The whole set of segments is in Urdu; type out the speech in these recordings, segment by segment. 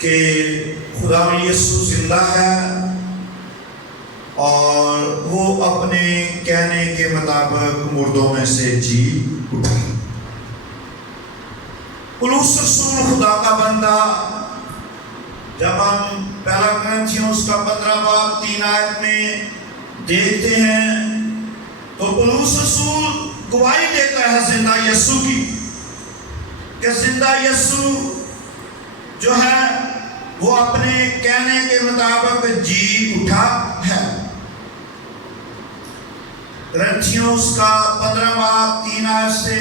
کہ خدا یسوع زندہ ہے اور وہ اپنے کہنے کے مطابق مردوں میں سے جی اٹھا۔ پولس رسول خدا کا بندہ، جب ہم پہلا کرنتھیوں اس کا 15 باب 3 آیت میں دیکھتے ہیں تو پولس رسول گواہی دیتا ہے زندہ یسوع کی، کہ زندہ یسوع جو ہے وہ اپنے کہنے کے مطابق جی اٹھا ہے۔ کرنتھیوں اس کا 15 باب 3 آیت سے،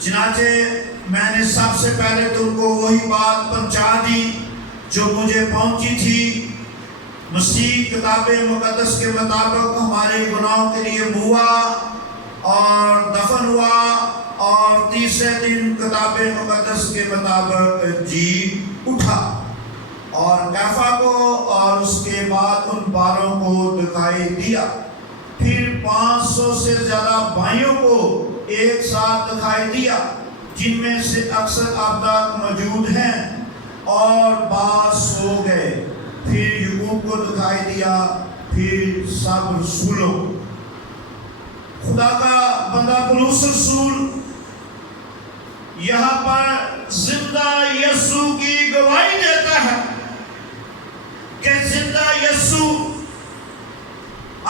چنانچہ میں نے سب سے پہلے تم کو وہی بات پہنچا دی جو مجھے پہنچی تھی، مسیح کتاب مقدس کے مطابق ہمارے گناہوں کے لیے ہوا اور دفن ہوا اور تیسرے دن کتاب مقدس کے مطابق جی اٹھا، اور کیفا کو اور اس کے بعد ان باروں کو دکھائی دیا، پھر 500 سے زیادہ بھائیوں کو ایک ساتھ دکھائی دیا، جن میں سے اکثر اب تک موجود ہیں اور بعض سو گئے، پھر یعقوب کو دکھائی دیا، پھر سب رسولوں کو۔ خدا کا بندہ پولس رسول یہاں پر زندہ یسوع کی گواہی دیتا ہے کہ زندہ یسوع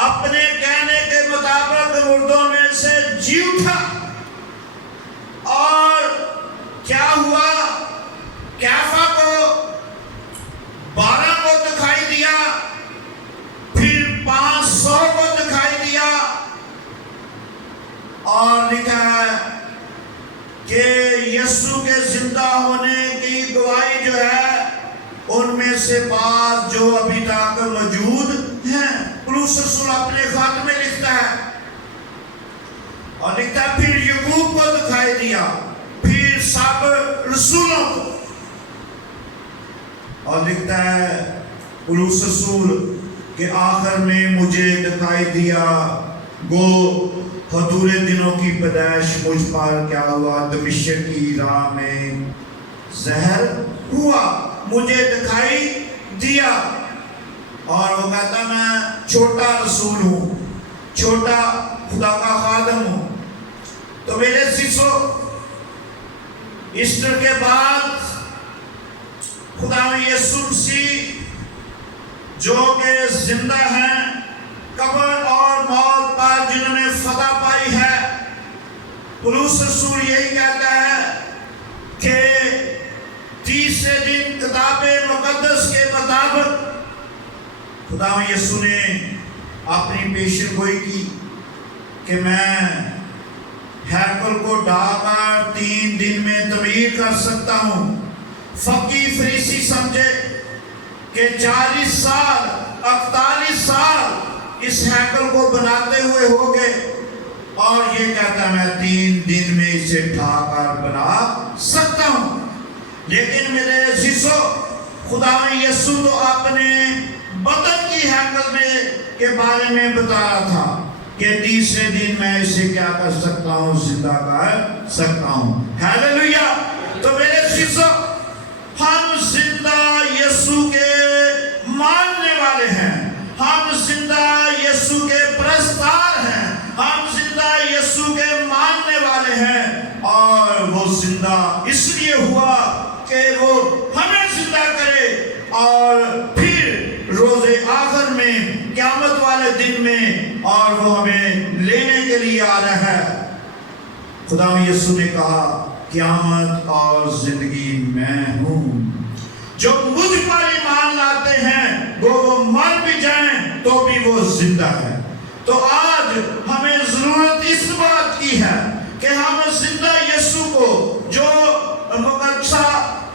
اپنے کہنے کے مطابق مردوں میں سے جی اٹھا، اور کیا ہوا؟ کیفا کو 12 کو دکھائی دیا، پھر 500 کو دکھائی دیا، اور لکھا ہے کہ یسوع کے زندہ ہونے کی گواہی جو ہے ان میں سے بعض جو ابھی تک موجود ہیں۔ پولس رسول اپنے خط میں لکھتا ہے اور لکھتا ہے پھر یعقوب کو دکھائی دیا، پھر سب رسولوں کو، اور لکھتا ہے پولس رسول کہ آخر میں مجھے دکھائی دیا، گو حضور دنوں کی پیدائش مجھ پر کیا ہوا، دمشق کی راہ میں زہر ہوا، مجھے دکھائی دیا۔ اور وہ کہتا میں چھوٹا رسول ہوں، چھوٹا خدا کا خادم ہوں۔ تو میرے سیسو، ایسٹر کے بعد خدا یسوع مسیح جو کہ زندہ ہیں، قبر اور موت پر جنہوں نے فتح پائی ہے، پولس رسول یہی کہتا ہے کہ تیسرے دن کتاب مقدس کے مطابق خدا یسوع نے اپنی پیشن گوئی کی کہ میں ہیکل کو ڈھا کر 3 دن میں تعمیر کر سکتا ہوں۔ فقی فریسی سمجھے کہ 40 سال 48 سال اس ہیکل کو بناتے ہوئے ہو گئے، اور یہ کہتا میں 3 دن میں اسے ڈھا کر بنا سکتا ہوں۔ لیکن میرے عزیزو، خدا یسوع تو اپنے بدن کی ہیکل میں کے بارے میں بتا رہا تھا کہ تیسرے دن میں اسے کیا کر سکتا ہوں، زندہ کر سکتا ہوں۔ ہیلیلویا۔ تو میرے عزیزو، ہم زندہ یسوع کے ماننے والے ہیں، ہم زندہ یسوع کے پرستار ہیں، ہم زندہ یسوع کے ماننے والے ہیں، اور وہ زندہ اس لیے ہوا کہ وہ ہمیں زندہ کرے، اور پھر روز آخر میں قیامت والے دن میں اور وہ ہمیں لینے کے لیے آ رہا ہے۔ خدا یسوع نے کہا قیامت اور زندگی میں ہوں، جو مجھ پر ایمان لاتے ہیں وہ مر بھی جائیں تو بھی وہ زندہ ہے۔ تو آج ہمیں ضرورت اس بات کی ہے کہ ہم زندہ یسوع کو جو مقدسہ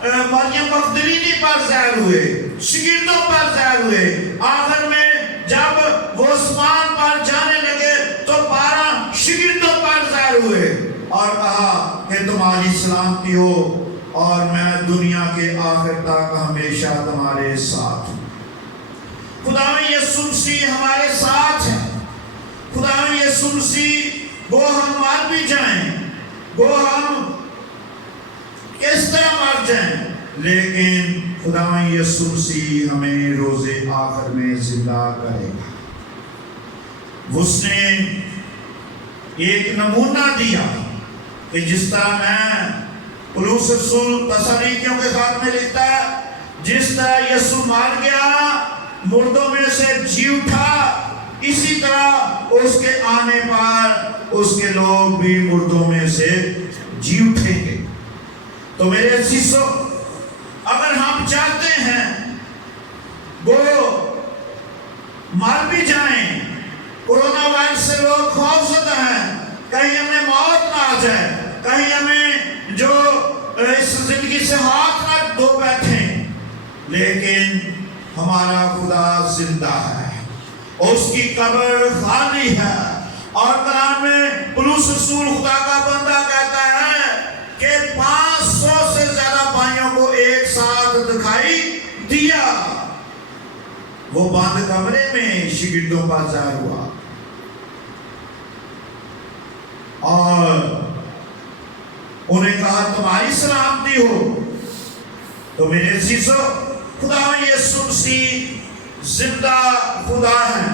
مریم مغدلینی پر ظاہر ہوئے، شاگردوں پر ظاہر ہوئے، آخر میں جب وہ آسمان پر جانے لگے تو 12 شاگردوں پر ظاہر ہوئے اور کہا کہ تمہاری سلامتی ہو اور میں دنیا کے آخر تک ہمیشہ تمہارے ساتھ ہوں۔ خدا یسوع مسیح ہمارے ساتھ ہے۔ خدا یسوع مسیح وہ ہم مر بھی جائیں، وہ ہم کس طرح مر جائیں، لیکن خدا یسوع مسیح ہمیں روز آخر میں زندہ کرے گا۔ اس نے ایک نمونہ دیا کہ جس طرح میں پولس رسول تسالونیکیوں کے خط میں لکھتا ہے، جس طرح یسوع مر گیا مردوں میں سے جی اٹھا، اسی طرح اس کے آنے پر اس کے لوگ بھی مردوں میں سے جی اٹھیں گے۔ تو میرے عزیزو، اگر ہم چاہتے ہیں وہ مر بھی جائیں، کورونا وائرس سے لوگ خوف زدہ ہیں، کہیں ہمیں موت نہ آ جائے، کہیں ہمیں جو اس زندگی سے ہاتھ نہ دھو بیٹھیں، لیکن ہمارا خدا زندہ ہے، اس کی قبر خالی ہے۔ اور کلام میں پولس رسول خدا کا بندہ کہتا ہے کہ 500 سے زیادہ بھائیوں کو ایک ساتھ دکھائی دیا۔ وہ بند کمرے میں شاگردوں پر ظاہر ہوا اور انہیں کہا تمہاری سلامتی ہو۔ تو میرے عزیزو، خدا یسوع مسیح زندہ خدا ہے۔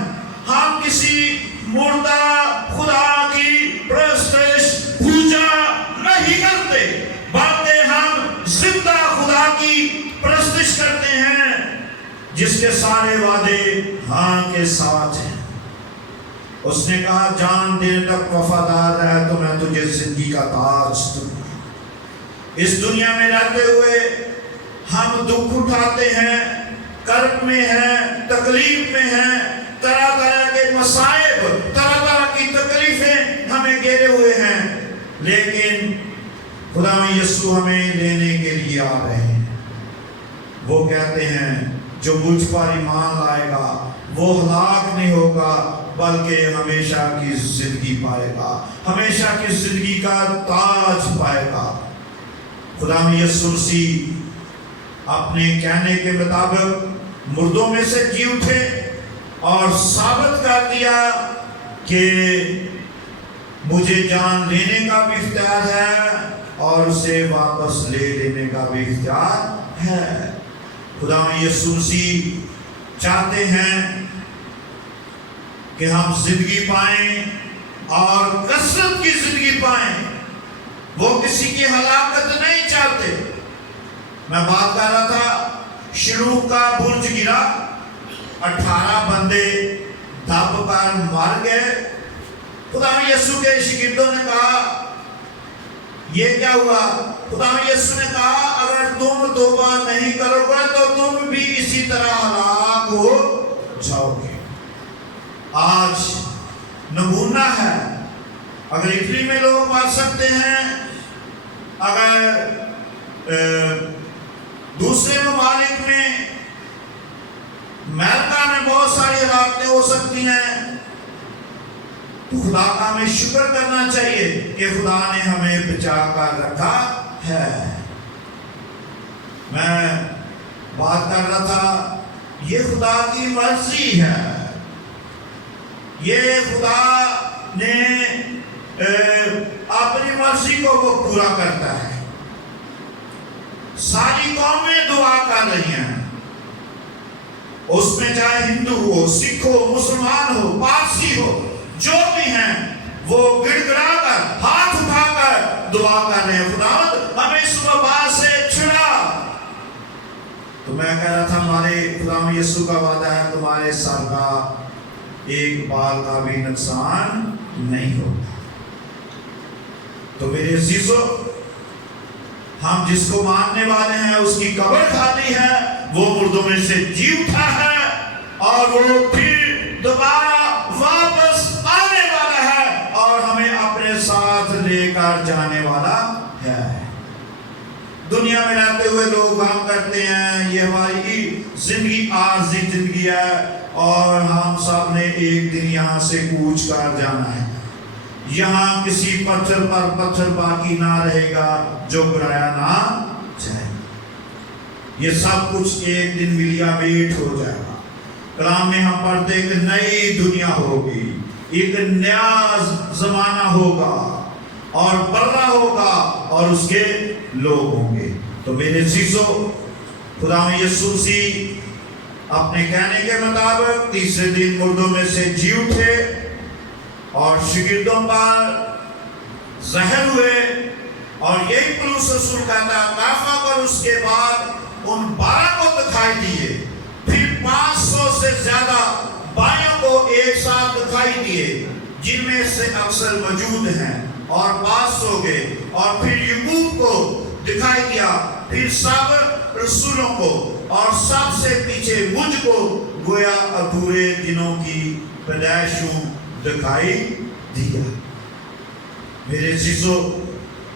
ہم کسی مردہ خدا کی پرستش پوجا نہیں کرتے، بلکہ ہم زندہ خدا کی پرستش کرتے ہیں جس کے سارے وعدے ہاں کے ساتھ ہیں۔ اس نے کہا جان دینے تک وفادار رہ تو میں تجھے زندگی کا تاج دوں گا۔ اس دنیا میں رہتے ہوئے ہم دکھ اٹھاتے ہیں، کرب میں ہیں، تکلیف میں ہیں، طرح طرح کے مصائب، طرح طرح کی تکلیفیں ہمیں گھیرے ہوئے ہیں، لیکن خدا یسوع ہمیں لینے کے لیے آ رہے ہیں۔ وہ کہتے ہیں جو مجھ پر ایمان لائے گا وہ ہلاک نہیں ہوگا بلکہ ہمیشہ کی زندگی پائے گا، ہمیشہ کی زندگی کا تاج پائے گا۔ خدا یسوع مسیح اپنے کہنے کے مطابق مردوں میں سے جی اٹھے اور ثابت کر دیا کہ مجھے جان لینے کا بھی اختیار ہے اور اسے واپس لے لینے کا بھی اختیار ہے۔ خدا یسوع مسیح چاہتے ہیں کہ ہم زندگی پائیں اور کثرت کی زندگی پائیں۔ وہ کسی کی ہلاکت نہیں چاہتے۔ میں بات کر رہا تھا، شروع کا برج گرا، 18 بندے دب کر مر گئے۔ خدا یسوع کے شاگردوں نے کہا یہ کیا ہوا؟ خدا یسوع نے کہا اگر تم توبہ نہیں کرو گے تو تم بھی اسی طرح ہلاک ہو جاؤ گے۔ آج نمونہ ہے، اگر اٹلی میں لوگ مر سکتے ہیں، اگر دوسرے ممالک میں امریکہ میں بہت ساری ہلاکتیں ہو سکتی ہیں، تو خدا کا ہمیں شکر کرنا چاہیے کہ خدا نے ہمیں بچا کر رکھا ہے۔ میں بات کر رہا تھا، یہ خدا کی مرضی ہے، یہ خدا نے اپنی مرضی کو وہ پورا کرتا ہے۔ ساری قومیں دعا کر رہی ہیں، اس میں چاہے ہندو ہو، سکھ ہو، مسلمان ہو، پارسی ہو، جو بھی ہیں وہ گڑ گڑا کر ہاتھ اٹھا کر دعا کر رہے ہیں، خدا ہمیں اس وبا سے چھڑا۔ تو میں کہہ رہا تھا ہمارے خدا یسوع کا وعدہ ہے تمہارے سر کا ایک بال کا بھی نقصان نہیں ہوگا۔ تو میرے عزیزو، ہم جس کو ماننے والے ہیں اس کی قبر خالی ہے، وہ مردوں میں سے جی اٹھا ہے اور وہ پھر دوبارہ واپس آنے والا ہے اور ہمیں اپنے ساتھ لے کر جانے والا ہے۔ دنیا میں رہتے ہوئے لوگ کام کرتے ہیں یہ ہماری زندگی عارضی زندگی ہے اور ہم سب نے ایک دن یہاں سے کوچ کر جانا ہے۔ یہاں کسی پتھر پر پتھر باقی نہ رہے گا جو گرایا نہ جائے۔ یہ سب کچھ ایک دن ملیا میٹ ہو جائے گا۔ کلام میں ہم پڑھتے ہیں کہ نئی دنیا ہوگی، ایک نیا زمانہ ہوگا اور برہ ہوگا اور اس کے لوگ ہوں گے۔ تو تو میرے عزیزو، خدا یسوع مسیح اپنے کہنے کے مطابق تیسرے دن مردوں میں سے جی اٹھے اور شاگردوں پر ظاہر ہوئے، اور یہی پولس رسول کہتا ہے کافہ پر اس کے بعد ان 12 کو دکھائی دیے، پھر 500 سے زیادہ بھائیوں کو ایک ساتھ دکھائی دیے، جن میں سے اکثر موجود ہیں، اور 500 گئے، اور پھر یعقوب کو دکھائی دیا، پھر سب رسولوں کو، اور سب سے پیچھے مجھ کو، گویا ادھورے دنوں کی پیدائشوں دکھائی دیا۔ میرے عزیزو،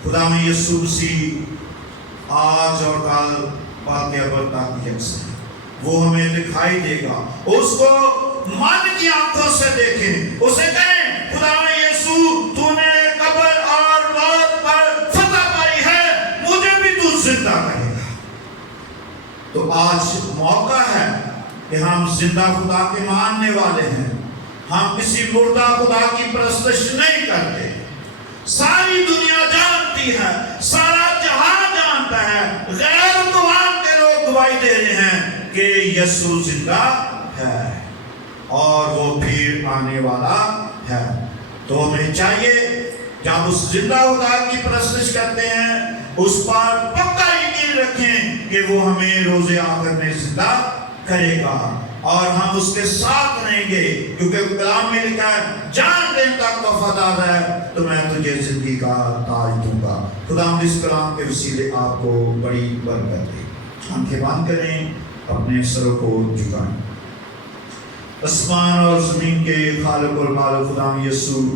خدا یسوع مسیح آج اور کل باقی ابد یکساں ہے، وہ ہمیں دکھائی دے گا۔ اس کو من کی آنکھوں سے دیکھیں، اسے کہیں خدا یسوع تو نے قبر اور موت پر فتح پائی ہے، مجھے بھی تو زندہ کرے گا۔ تو آج موقع ہے کہ ہم زندہ خدا کے ماننے والے ہیں، ہم کسی مردہ خدا کی پرستش نہیں کرتے۔ ساری دنیا جانتی ہے، سارا جہان جانتا ہے، غیر اقوام کے لوگ گواہی دے رہے ہیں کہ یسوع زندہ ہے اور وہ پھر آنے والا ہے۔ تو ہمیں چاہیے جب اس زندہ خدا کی پرستش کرتے ہیں، اس پر پکا یقین رکھیں کہ وہ ہمیں روز آخر میں زندہ کرے گا، اور ہم اس کے ساتھ رہیں گے، کیونکہ کلام میں لکھا ہے جان دین تک وفادار ہے تو میں تجھے زندگی کا تاج دوں گا۔ خدا ہم اس کلام کے وسیلے آپ کو بڑی برکت دے۔ آنکھیں بند کریں، اپنے سروں کو جھکائیں۔ آسمان اور زمین کے خالق اور مالک خدا یسوع